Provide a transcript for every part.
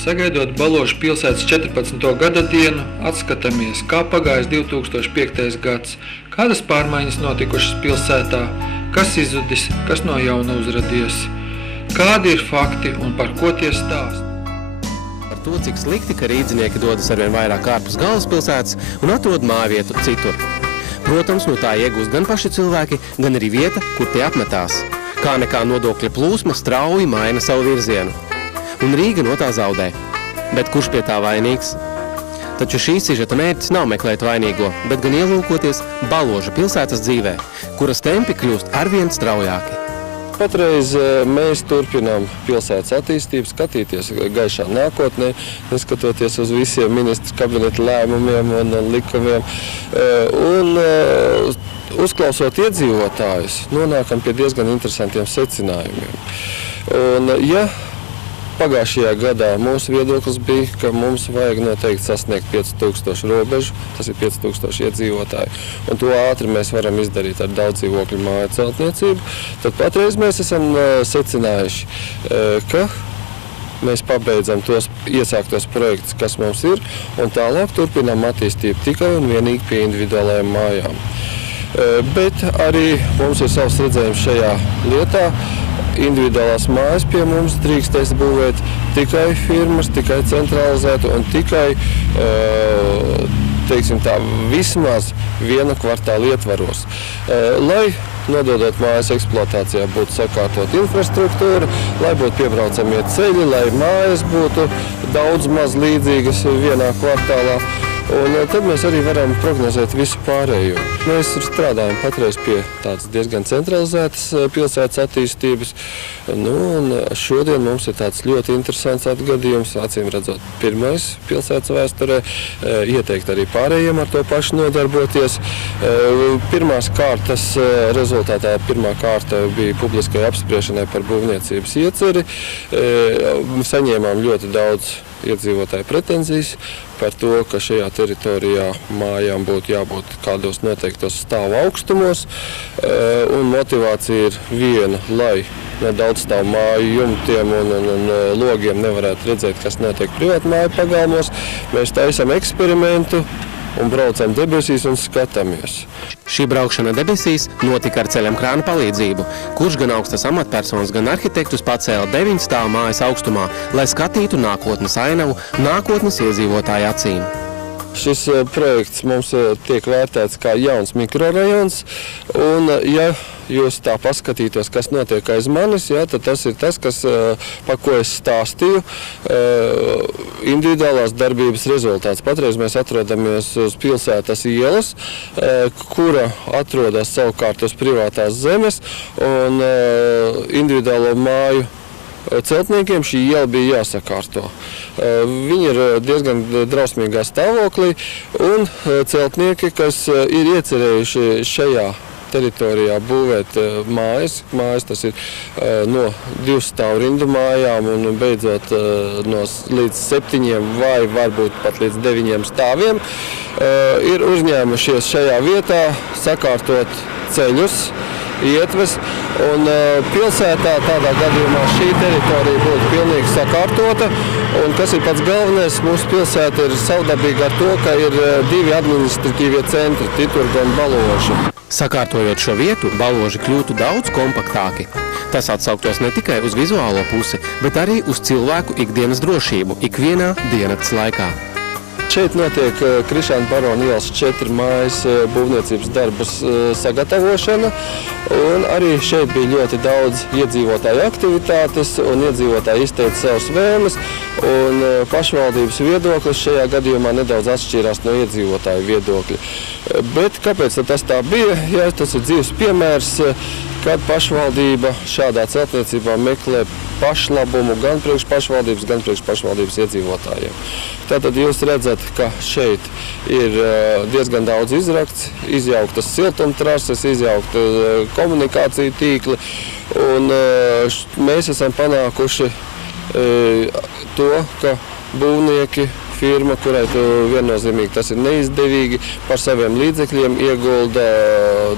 Sagaidot Baložu pilsētas 14. gada dienu, atskatāmies, kā pagājis 2005. gads, kādas pārmaiņas notikušas pilsētā, kas izzudis, kas no jauna uzradies, kādi ir fakti un par ko tie stāst. Par to, cik slikti, ka rīdzinieki dodas arvien vairāk ārpus galvaspilsētas un atrod mājvietu citur. Protams, no tā iegūst gan paši cilvēki, gan arī vieta, kur tie apmetās. Kā nekā nodokļa plūsma strauji maina savu virzienu. Un Rīga no tā zaudē. Bet kurš pie tā vainīgs? Taču šīs sižeta mērķis nav meklēt vainīgo, bet gan ielūkoties Baložu pilsētas dzīvē, kuras tempi kļūst arvien straujāki. Patreiz mēs turpinām pilsētas attīstību, skatīties gaišā nākotnē, neskatoties uz visiem ministru kabineta lēmumiem un likumiem. Uzklausot iedzīvotājus, nonākam pie diezgan interesantiem secinājumiem. Un, ja pagājušajā gadā mūsu viedoklis bija, ka mums vajag noteikti sasniegt 5000 robežu, tas ir 5000 iedzīvotāji, un to ātri mēs varam izdarīt ar daudz dzīvokļu māju celtniecību, tad patreiz mēs esam secinājuši, ka mēs pabeidzam tos iesāktos projektus, kas mums ir, un tālāk turpinām attīstību tikai un vienīgi pie individuālajām mājām. Bet arī mums ir savs redzējums šajā lietā. Individuālās mājas pie mums drīkstēs būvēt tikai firmas, tikai centralizētu un tikai, teiksim tā, vismaz viena kvartāla ietvaros. Lai nododot mājas eksploatācijā būtu sakārtot infrastruktūra, lai būtu piebraucamie ceļi, lai mājas būtu daudz maz līdzīgas vienā kvartālā. Un tad mēs arī varam prognozēt visu pārējo. Mēs strādājam patreiz pie tādas diezgan centralizētas pilsētas attīstības. Un šodien mums ir tāds ļoti interesants atgadījums, acīm redzot, pirmais pilsētas vēsturē. Ieteikt arī pārējiem ar to pašu nodarboties. Pirmās kārtas rezultātā pirmā kārta bija publiskai apspriešanai par būvniecības ieceri. Saņēmām ļoti daudz iedzīvotāju pretenzijas par to, ka šajā teritorijā mājām būtu jābūt kādos noteiktos stāvu augstumos. Un motivācija ir viena, lai no daudzstāvu māju jumtiem un logiem nevarētu redzēt, kas notiek privātmāju pagalmos. Mēs taisam eksperimentu un braucam debesīs un skatāmies. Šī braukšana debesīs notika ar ceļam krāna palīdzību, kurš gan augstas amatpersonas, gan arhitektus pacēla 9 stāvu mājas augstumā, lai skatītu nākotnes ainavu nākotnes iedzīvotāju acīm. Šis projekts mums tiek vērtēts kā jauns mikrorajons, un ja jūs tā paskatītos, kas notiek aiz manis, tad tas ir tas, par ko es stāstīju, individuālās darbības rezultāts. Patreiz mēs atrodamies uz pilsētas ielas, kura atrodas savukārt uz privātās zemes, un individuālo māju celtniekiem šī iela bija jāsakārto. Viņi ir diezgan drausmīgā stāvoklī, un celtnieki, kas ir iecerējuši šajā teritorijā būvēt mājas. Mājas tas ir no 2 stāvu rindu mājām un beidzot līdz 7 vai varbūt pat līdz 9 stāviem, ir uzņēmušies šajā vietā sakārtot ceļus, ietves, un pilsētā tādā gadījumā šī teritorija būtu pilnīgi sakārtota, un kas ir pats galvenais, mūsu pilsēta ir savdabīga ar to, ka ir 2 administratīvie centri, Titurga un Baloža. Sakārtojot šo vietu, Baloži kļūtu daudz kompaktāki. Tas atsauktos ne tikai uz vizuālo pusi, bet arī uz cilvēku ikdienas drošību ikvienā diennakts laikā. Šeit notiek Krišāna Barona ielas 4 mājas būvniecības darbas sagatavošana, un arī šeit bija ļoti daudz iedzīvotāju aktivitātes, un iedzīvotāji izteica savas vēlmes, un pašvaldības viedoklis šajā gadījumā nedaudz atšķīrās no iedzīvotāju viedokļa. Bet kāpēc tas tā bija? Jā, tas ir dzīves piemērs, kad pašvaldība šādā celtniecībā meklē pašlabumu gan priekš pašvaldības, gan priekš pašvaldības iedzīvotājiem. Tātad jūs redzat, ka šeit ir diezgan daudz izrakts, izjauktas siltumtrases, izjaukta komunikāciju tīkli, un mēs esam panākuši to, ka būvnieki, firma, kurai viennozīmīgi tas ir neizdevīgi, par saviem līdzekļiem iegulda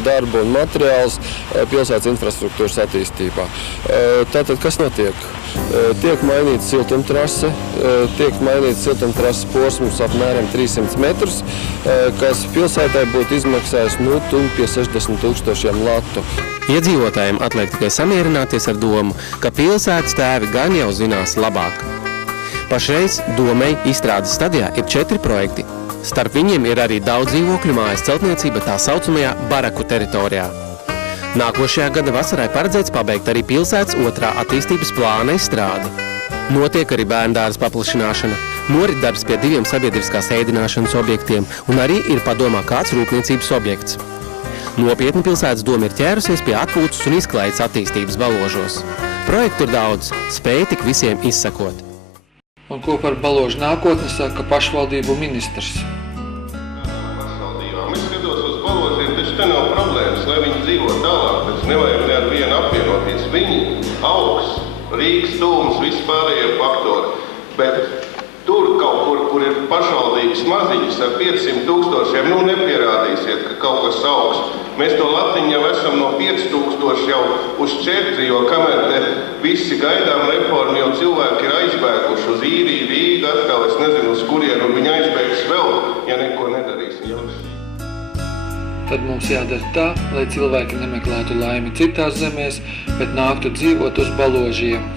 darbu un materiālus pilsētas infrastruktūras attīstībā. Tātad, kas notiek? Tiek mainīta siltumtrase, tiek mainīta siltumtrases posms apmēram 300 metrus, kas pilsētai būtu izmaksājis pie 60 000 latu. Iedzīvotājiem atliek tikai samierināties ar domu, ka pilsētas tēvi gan jau zinās labāk. Pašreiz domei izstrādes stadijā ir 4 projekti. Starp viņiem ir arī daudz dzīvokļu mājas celtniecība tā saucamajā baraku teritorijā. Nākošajā gada vasarai paredzēts pabeigt arī pilsētas 2. attīstības plāna izstrādi. Notiek arī bērndāras paplašināšana, norit darbs pie 2 sabiedriskās ēdināšanas objektiem un arī ir padomā kāds rūpniecības objekts. Nopietni pilsētas doma ir ķērusies pie atpūtas un izklaides attīstības Baložos. Projektu ir daudz, spēj tik visiem izsakot. Un ko par Baložu nākotni saka pašvaldību ministrs? Es skatos uz Baložiem, taču te nav problēmas, lai viņi dzīvo tālāk, taču nevajag ne ar vienu apvienoties. Viņi augs, Rīgas tūms, vispārējie faktori, bet tur kaut kur ir pašvaldības maziņas ar 500 000, nepierādīsiet, ka kaut kas augs. Mēs to latiņu jau esam no 5000 jau uz 4, jo kamēr te visi gaidām reformu, jau cilvēki ir aizbēguši uz Īriju, Rīgu, atkal es nezinu uz kurienu, un viņi aizbēgs vēl, ja neko nedarīsim. Tad mums jādara tā, lai cilvēki nemeklētu laimi citās zemēs, bet nāktu dzīvot uz Baložiem.